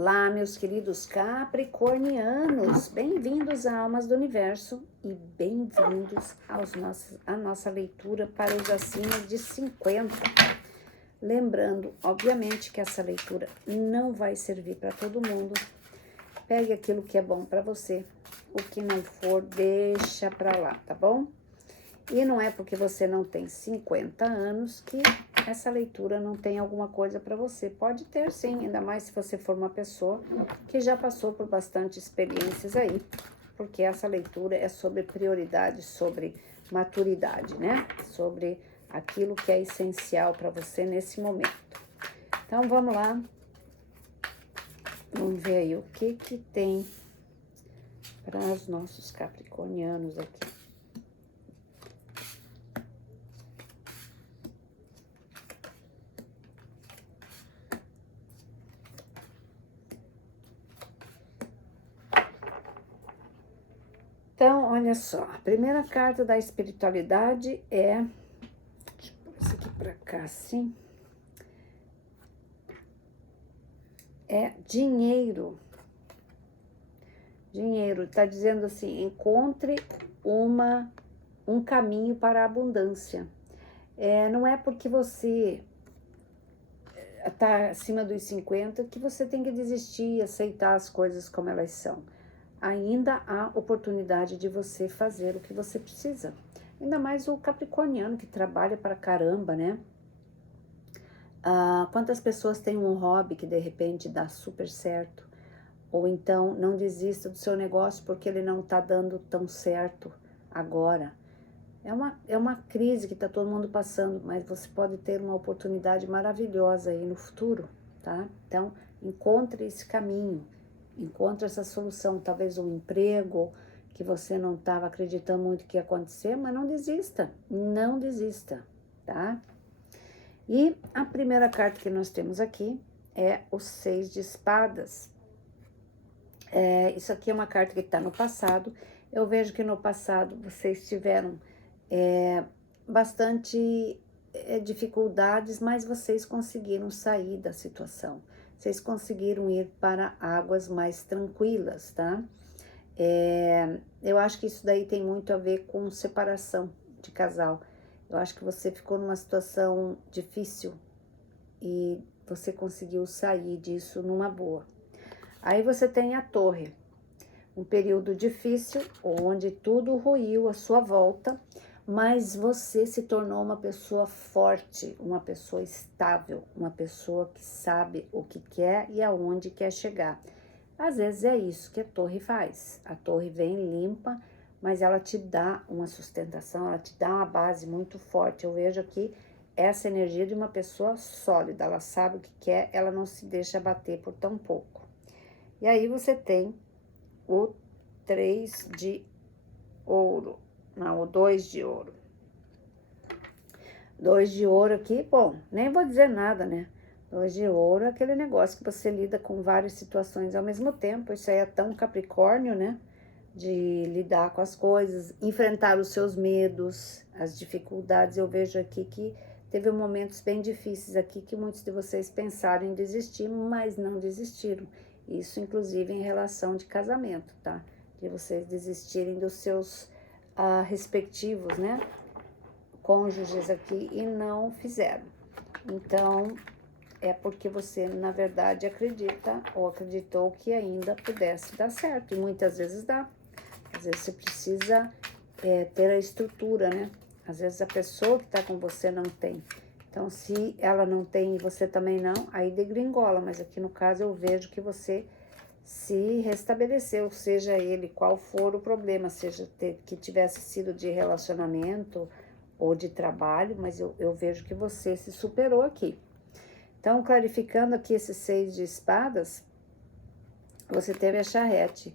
Olá, meus queridos capricornianos, bem-vindos a Almas do Universo e bem-vindos à nossa leitura para os acima de 50. Lembrando, obviamente, que essa leitura não vai servir para todo mundo. Pegue aquilo que é bom para você, o que não for, deixa para lá, tá bom? E não é porque você não tem 50 anos que essa leitura não tem alguma coisa para você. Pode ter sim, ainda mais se você for uma pessoa que já passou por bastante experiências aí, porque essa leitura é sobre prioridade, sobre maturidade, né? Sobre aquilo que é essencial para você nesse momento. Então vamos lá, vamos ver aí o que tem para os nossos capricornianos aqui. Então, olha só, a primeira carta da espiritualidade é... Deixa eu pôr isso aqui pra cá, assim. É dinheiro. Dinheiro, tá dizendo assim, encontre um caminho para a abundância. Não é porque você tá acima dos 50 que você tem que desistir e aceitar as coisas como elas são. Ainda há oportunidade de você fazer o que você precisa. Ainda mais o capricorniano que trabalha pra caramba, né? Quantas pessoas têm um hobby que de repente dá super certo? Ou então não desista do seu negócio porque ele não tá dando tão certo agora. É uma crise que tá todo mundo passando, mas você pode ter uma oportunidade maravilhosa aí no futuro, tá? Então, encontre esse caminho. Encontre essa solução, talvez um emprego que você não estava acreditando muito que ia acontecer, mas não desista, tá? E a primeira carta que nós temos aqui é o 6 de espadas. Isso aqui é uma carta que está no passado. Eu vejo que no passado vocês tiveram bastante dificuldades, mas vocês conseguiram sair da situação. Vocês conseguiram ir para águas mais tranquilas, tá? Eu acho que isso daí tem muito a ver com separação de casal. Eu acho que você ficou numa situação difícil e você conseguiu sair disso numa boa. Aí você tem a Torre, um período difícil, onde tudo ruiu à sua volta, mas você se tornou uma pessoa forte, uma pessoa estável, uma pessoa que sabe o que quer e aonde quer chegar. Às vezes é isso que a Torre faz. A Torre vem limpa, mas ela te dá uma sustentação, ela te dá uma base muito forte. Eu vejo aqui essa energia de uma pessoa sólida, ela sabe o que quer, ela não se deixa bater por tão pouco. E aí você tem o 3 de ouro, não, o 2 de ouro. 2 de ouro aqui, bom, nem vou dizer nada, né? 2 de ouro é aquele negócio que você lida com várias situações ao mesmo tempo. Isso aí é tão capricórnio, né? De lidar com as coisas, enfrentar os seus medos, as dificuldades. Eu vejo aqui que teve momentos bem difíceis aqui que muitos de vocês pensaram em desistir, mas não desistiram. Isso, inclusive, em relação de casamento, tá? De vocês desistirem dos seus respectivos, né? Cônjuges aqui e não fizeram. Então, é porque você, na verdade, acredita ou acreditou que ainda pudesse dar certo. E muitas vezes dá. Às vezes você precisa ter a estrutura, né? Às vezes a pessoa que tá com você não tem. Então, se ela não tem e você também não, aí degringola. Mas aqui no caso eu vejo que você se restabeleceu, seja ele qual for o problema, seja que tivesse sido de relacionamento ou de trabalho, mas eu vejo que você se superou aqui. Então, clarificando aqui esse 6 de espadas, você teve a charrete.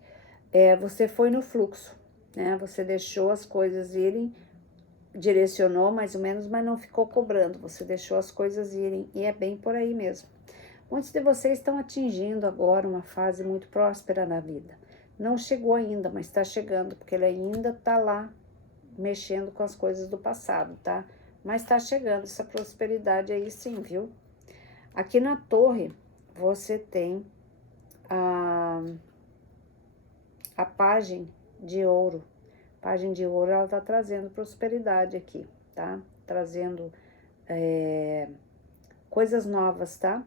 Você foi no fluxo, né? Você deixou as coisas irem, direcionou mais ou menos, mas não ficou cobrando. Você deixou as coisas irem e é bem por aí mesmo. Muitos de vocês estão atingindo agora uma fase muito próspera na vida. Não chegou ainda, mas está chegando, porque ele ainda está lá mexendo com as coisas do passado, tá? Mas está chegando essa prosperidade aí sim, viu? Aqui na Torre, você tem a Pagem de Ouro. Pagem de Ouro, ela tá trazendo prosperidade aqui, tá? Trazendo coisas novas, tá?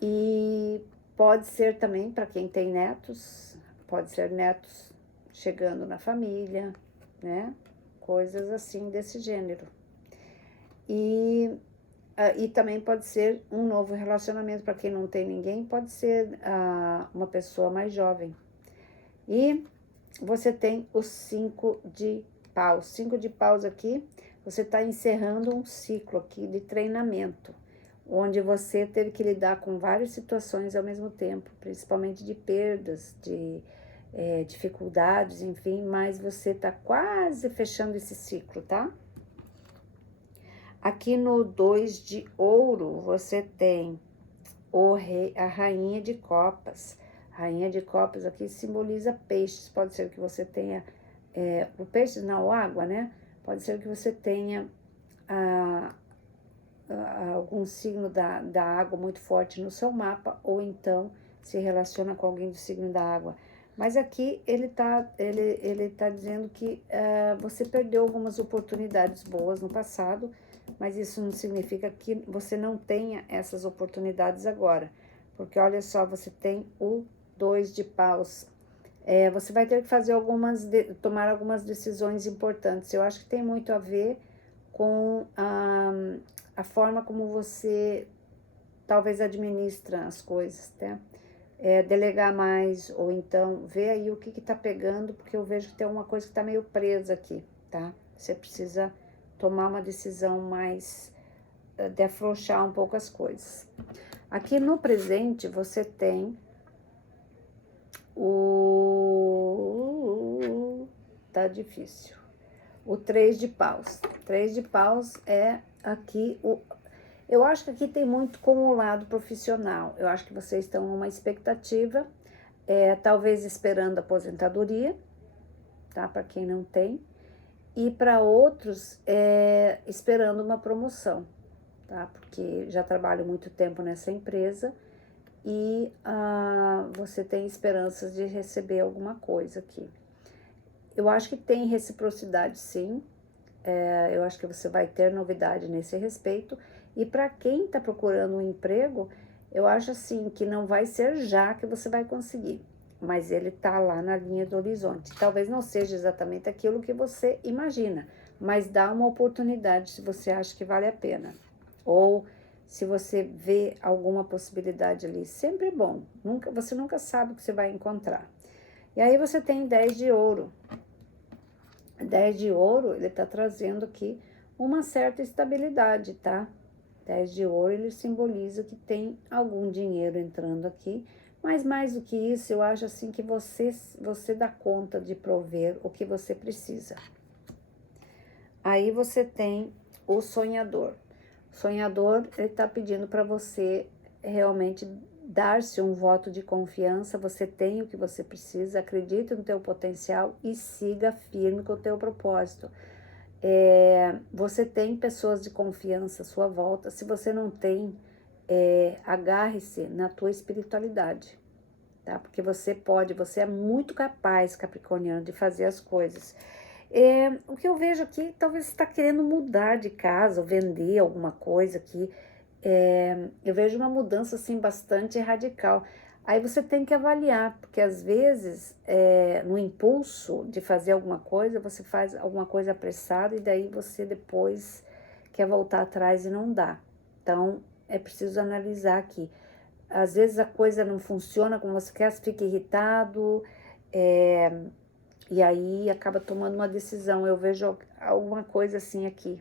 E pode ser também, para quem tem netos, pode ser netos chegando na família, né? Coisas assim desse gênero. E também pode ser um novo relacionamento, para quem não tem ninguém, pode ser uma pessoa mais jovem. E você tem os 5 de paus. 5 de paus aqui, você está encerrando um ciclo aqui de treinamento, onde você teve que lidar com várias situações ao mesmo tempo, principalmente de perdas, de dificuldades, enfim, mas você está quase fechando esse ciclo, tá? Aqui no 2 de ouro, você tem o rei, a rainha de copas. Rainha de copas aqui simboliza peixes. Pode ser que você tenha o peixe não, água, né? Pode ser que você tenha algum signo da água muito forte no seu mapa, ou então se relaciona com alguém do signo da água. Mas aqui ele tá dizendo que você perdeu algumas oportunidades boas no passado, mas isso não significa que você não tenha essas oportunidades agora. Porque olha só, você tem o 2 de paus. Você vai ter que fazer tomar algumas decisões importantes. Eu acho que tem muito a ver com a forma como você talvez administra as coisas, tá? Delegar mais, ou então ver aí o que tá pegando, porque eu vejo que tem uma coisa que tá meio presa aqui, tá? Você precisa tomar uma decisão mais, de afrouxar um pouco as coisas. Aqui no presente você tem tá difícil. O 3 de paus. 3 de paus é aqui eu acho que aqui tem muito com o lado profissional. Eu acho que vocês estão numa expectativa, talvez esperando aposentadoria, tá? Para quem não tem. E para outros, esperando uma promoção, tá? Porque já trabalho muito tempo nessa empresa e você tem esperanças de receber alguma coisa aqui. Eu acho que tem reciprocidade, sim. Eu acho que você vai ter novidade nesse respeito. E para quem está procurando um emprego, eu acho assim que não vai ser já que você vai conseguir, mas ele está lá na linha do horizonte. Talvez não seja exatamente aquilo que você imagina, mas dá uma oportunidade se você acha que vale a pena. Ou se você vê alguma possibilidade ali, sempre é bom. Você nunca sabe o que você vai encontrar. E aí você tem 10 de ouro. 10 de ouro, ele tá trazendo aqui uma certa estabilidade, tá? 10 de ouro, ele simboliza que tem algum dinheiro entrando aqui, mas mais do que isso, eu acho assim que você dá conta de prover o que você precisa. Aí você tem o sonhador. O sonhador, ele tá pedindo para você realmente dar-se um voto de confiança. Você tem o que você precisa, acredite no teu potencial e siga firme com o teu propósito. Você tem pessoas de confiança à sua volta. Se você não tem, agarre-se na tua espiritualidade, tá? Porque você é muito capaz, capricorniano, de fazer as coisas. O que eu vejo aqui, talvez você está querendo mudar de casa, ou vender alguma coisa aqui. Eu vejo uma mudança assim bastante radical. Aí você tem que avaliar, porque às vezes no impulso de fazer alguma coisa, você faz alguma coisa apressada e daí você depois quer voltar atrás e não dá. Então é preciso analisar aqui. Às vezes a coisa não funciona como você quer, você fica irritado, e aí acaba tomando uma decisão. Eu vejo alguma coisa assim aqui,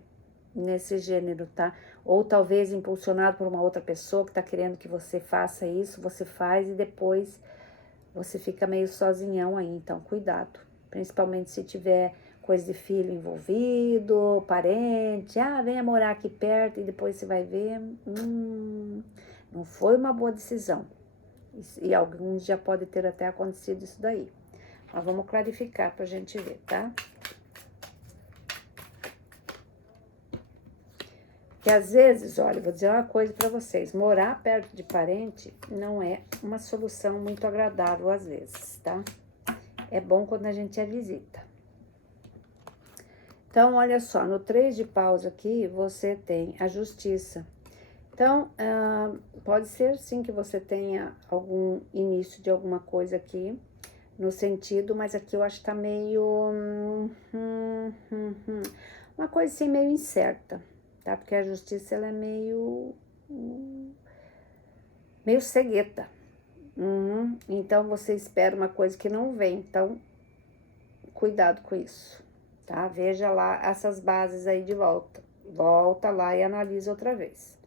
nesse gênero, tá? Ou talvez impulsionado por uma outra pessoa que tá querendo que você faça isso, você faz e depois você fica meio sozinhão aí, então cuidado. Principalmente se tiver coisa de filho envolvido, parente, venha morar aqui perto e depois você vai ver, não foi uma boa decisão. E alguns já pode ter até acontecido isso daí. Mas vamos clarificar pra gente ver, tá? Porque às vezes, olha, vou dizer uma coisa para vocês, morar perto de parente não é uma solução muito agradável às vezes, tá? É bom quando a gente é visita. Então, olha só, no 3 de paus aqui, você tem a justiça. Então, pode ser sim que você tenha algum início de alguma coisa aqui, no sentido, mas aqui eu acho que tá meio... uma coisa assim meio incerta, tá? Porque a justiça, ela é meio cegueta. Então, você espera uma coisa que não vem, então, cuidado com isso, tá? Veja lá essas bases aí de volta. Volta lá e analisa outra vez.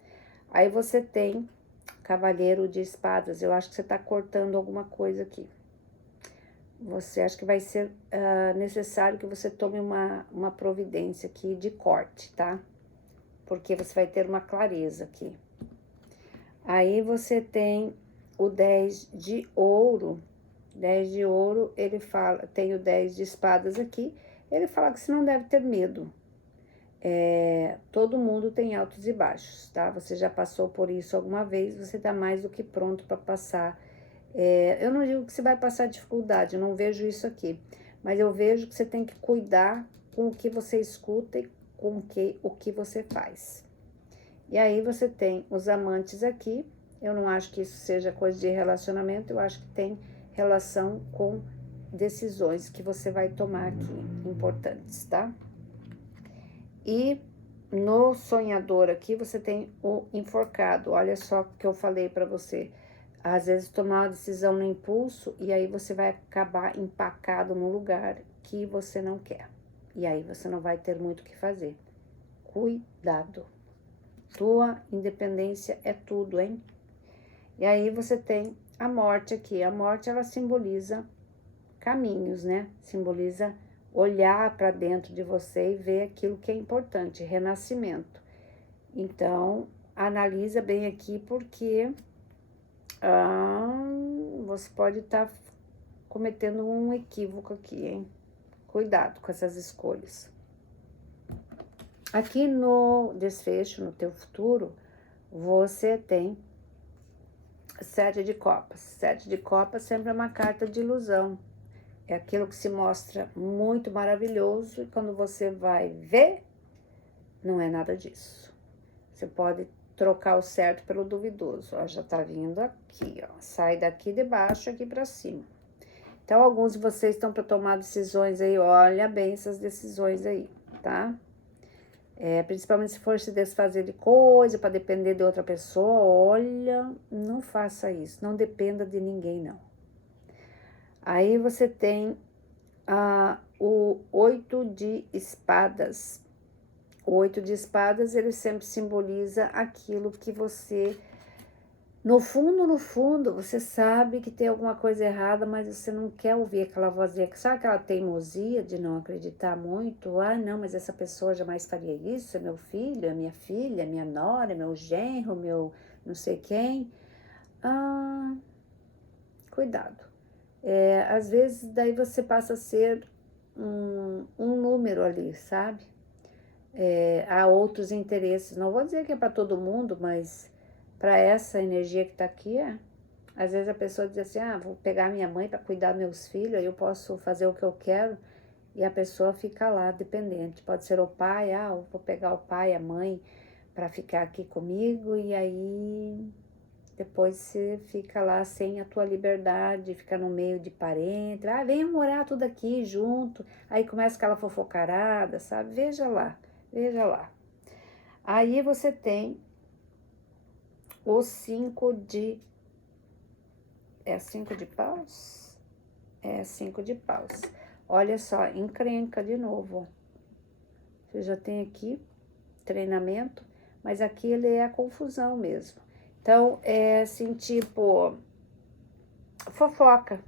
Aí você tem cavaleiro de espadas. Eu acho que você tá cortando alguma coisa aqui. Você acha que vai ser necessário que você tome uma providência aqui de corte, tá? Porque você vai ter uma clareza aqui. Aí você tem o 10 de ouro. 10 de ouro, ele fala, tem o 10 de espadas aqui. Ele fala que você não deve ter medo. Todo mundo tem altos e baixos, tá? Você já passou por isso alguma vez, você tá mais do que pronto para passar. Eu não digo que você vai passar dificuldade, eu não vejo isso aqui, mas eu vejo que você tem que cuidar com o que você escuta e com o que você faz. E aí você tem os amantes aqui, eu não acho que isso seja coisa de relacionamento, eu acho que tem relação com decisões que você vai tomar aqui, importantes, tá? E no sonhador aqui, você tem o enforcado. Olha só o que eu falei para você. Às vezes, tomar uma decisão no impulso e aí você vai acabar empacado num lugar que você não quer. E aí você não vai ter muito o que fazer. Cuidado. Tua independência é tudo, hein? E aí você tem a morte aqui. A morte, ela simboliza caminhos, né? Simboliza olhar para dentro de você e ver aquilo que é importante, renascimento. Então, analisa bem aqui, porque você pode estar cometendo um equívoco aqui, hein? Cuidado com essas escolhas. Aqui no desfecho, no teu futuro, você tem 7 de copas. 7 de copas sempre é uma carta de ilusão. É aquilo que se mostra muito maravilhoso e quando você vai ver, não é nada disso. Você pode trocar o certo pelo duvidoso. Ó, já tá vindo aqui, ó. Sai daqui de baixo aqui pra cima. Então, alguns de vocês estão para tomar decisões aí. Olha bem essas decisões aí, tá? Principalmente se for se desfazer de coisa, para depender de outra pessoa. Olha, não faça isso. Não dependa de ninguém, não. Aí você tem o 8 de espadas. O 8 de espadas, ele sempre simboliza aquilo que você, no fundo, você sabe que tem alguma coisa errada, mas você não quer ouvir aquela vozinha, sabe aquela teimosia de não acreditar muito? Ah, não, mas essa pessoa jamais faria isso, é meu filho, é minha filha, é minha nora, é meu genro, meu não sei quem. Cuidado. Às vezes, daí você passa a ser um número ali, sabe? Há outros interesses. Não vou dizer que é para todo mundo, mas para essa energia que está aqui, Às vezes a pessoa diz assim, vou pegar minha mãe para cuidar dos meus filhos, aí eu posso fazer o que eu quero, e a pessoa fica lá dependente. Pode ser o pai, eu vou pegar o pai, a mãe, para ficar aqui comigo, e aí depois você fica lá sem a tua liberdade, fica no meio de parente, vem morar tudo aqui junto, aí começa aquela fofocarada, sabe? Veja lá. Veja lá. Aí você tem o 5 de... É 5 de paus? É 5 de paus. Olha só, encrenca de novo. Você já tem aqui treinamento, mas aqui ele é a confusão mesmo. Então, é assim, tipo, fofoca.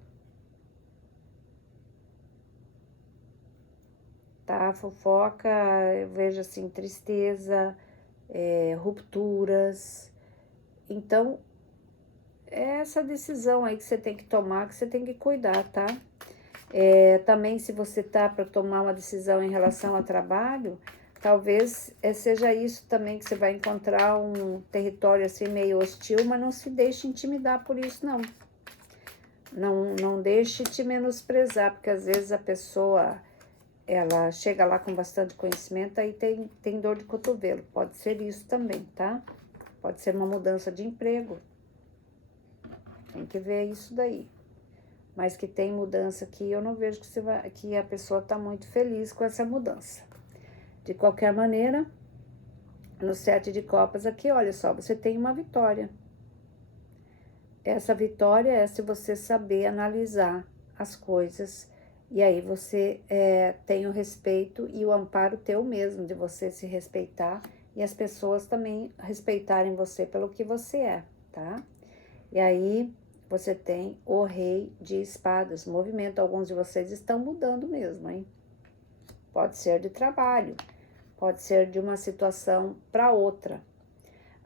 Tá? Fofoca, eu vejo assim, tristeza, rupturas. Então, é essa decisão aí que você tem que tomar, que você tem que cuidar, tá? Também, se você tá para tomar uma decisão em relação ao trabalho, Talvez seja isso também, que você vai encontrar um território assim meio hostil, mas não se deixe intimidar por isso, não. Não deixe te menosprezar, porque às vezes a pessoa, ela chega lá com bastante conhecimento, aí tem dor de cotovelo. Pode ser isso também, tá? Pode ser uma mudança de emprego. Tem que ver isso daí. Mas que tem mudança aqui, eu não vejo que a pessoa está muito feliz com essa mudança. De qualquer maneira, no 7 de copas aqui, olha só, você tem uma vitória. Essa vitória é se você saber analisar as coisas, e aí você tem o respeito e o amparo teu mesmo, de você se respeitar, e as pessoas também respeitarem você pelo que você é, tá? E aí você tem o rei de espadas, movimento, alguns de vocês estão mudando mesmo, hein? Pode ser de trabalho, pode ser de uma situação para outra.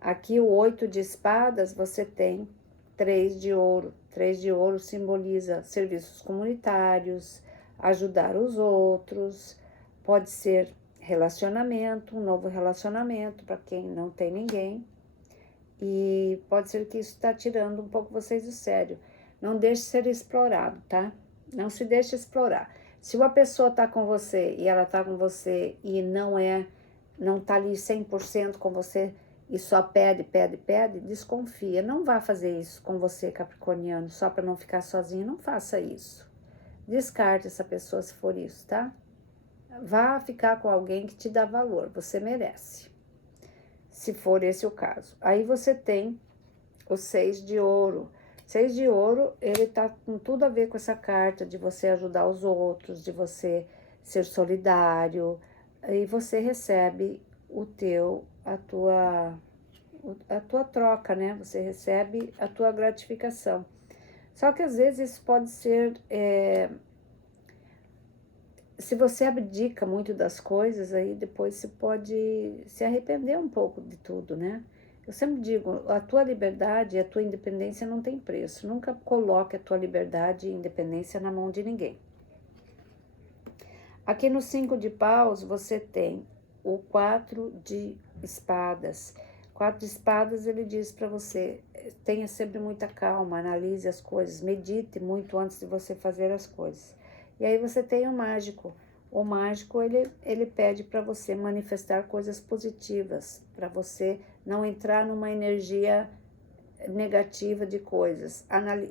Aqui o 8 de espadas, você tem 3 de ouro. 3 de ouro simboliza serviços comunitários, ajudar os outros, pode ser relacionamento, um novo relacionamento para quem não tem ninguém. E pode ser que isso está tirando um pouco vocês do sério. Não deixe ser explorado, tá? Não se deixe explorar. Se uma pessoa tá com você e ela tá com você e não tá ali 100% com você e só pede, desconfia. Não vá fazer isso com você, capricorniano, só para não ficar sozinho. Não faça isso. Descarte essa pessoa se for isso, tá? Vá ficar com alguém que te dá valor, você merece. Se for esse o caso. Aí você tem o 6 de ouro. 6 de ouro, ele tá com tudo a ver com essa carta de você ajudar os outros, de você ser solidário, e você recebe a tua troca, né? Você recebe a tua gratificação. Só que às vezes isso pode ser, se você abdica muito das coisas, aí depois você pode se arrepender um pouco de tudo, né? Eu sempre digo, a tua liberdade e a tua independência não tem preço. Nunca coloque a tua liberdade e independência na mão de ninguém. Aqui no 5 de paus, você tem o 4 de espadas. 4 de espadas, ele diz para você, tenha sempre muita calma, analise as coisas, medite muito antes de você fazer as coisas. E aí você tem o mágico. O mágico, ele pede para você manifestar coisas positivas, para você não entrar numa energia negativa de coisas.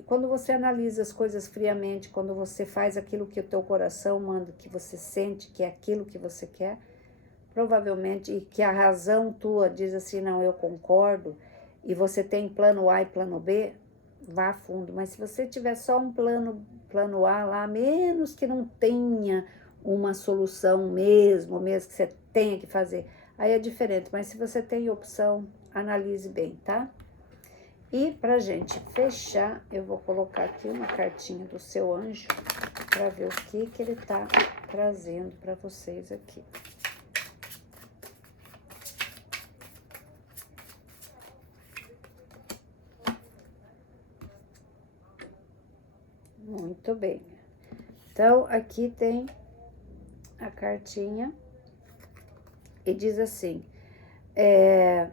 Quando você analisa as coisas friamente, quando você faz aquilo que o teu coração manda, que você sente que é aquilo que você quer, provavelmente, e que a razão tua diz assim, não, eu concordo, e você tem plano A e plano B, vá a fundo. Mas se você tiver só um plano A lá, menos que não tenha uma solução mesmo que você tenha que fazer, aí é diferente. Mas se você tem opção, analise bem, tá? E pra gente fechar, eu vou colocar aqui uma cartinha do seu anjo para ver o que ele tá trazendo para vocês aqui. Muito bem. Então, aqui tem a cartinha e diz assim,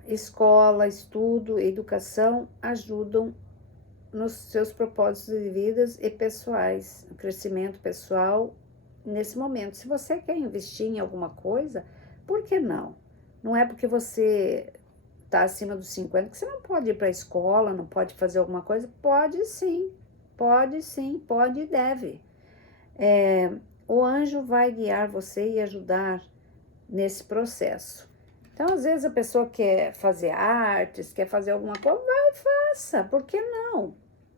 escola, estudo, educação ajudam nos seus propósitos de vida e pessoais, o crescimento pessoal nesse momento. Se você quer investir em alguma coisa, por que não? Não é porque você está acima dos 50 que você não pode ir para a escola, não pode fazer alguma coisa. Pode sim, pode e deve. O anjo vai guiar você e ajudar nesse processo. Então, às vezes a pessoa quer fazer artes, quer fazer alguma coisa, vai e faça, por que não?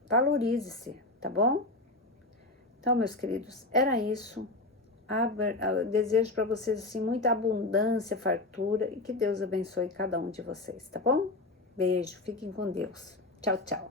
Valorize-se, tá bom? Então, meus queridos, era isso. Desejo para vocês assim muita abundância, fartura e que Deus abençoe cada um de vocês, tá bom? Beijo, fiquem com Deus. Tchau, tchau.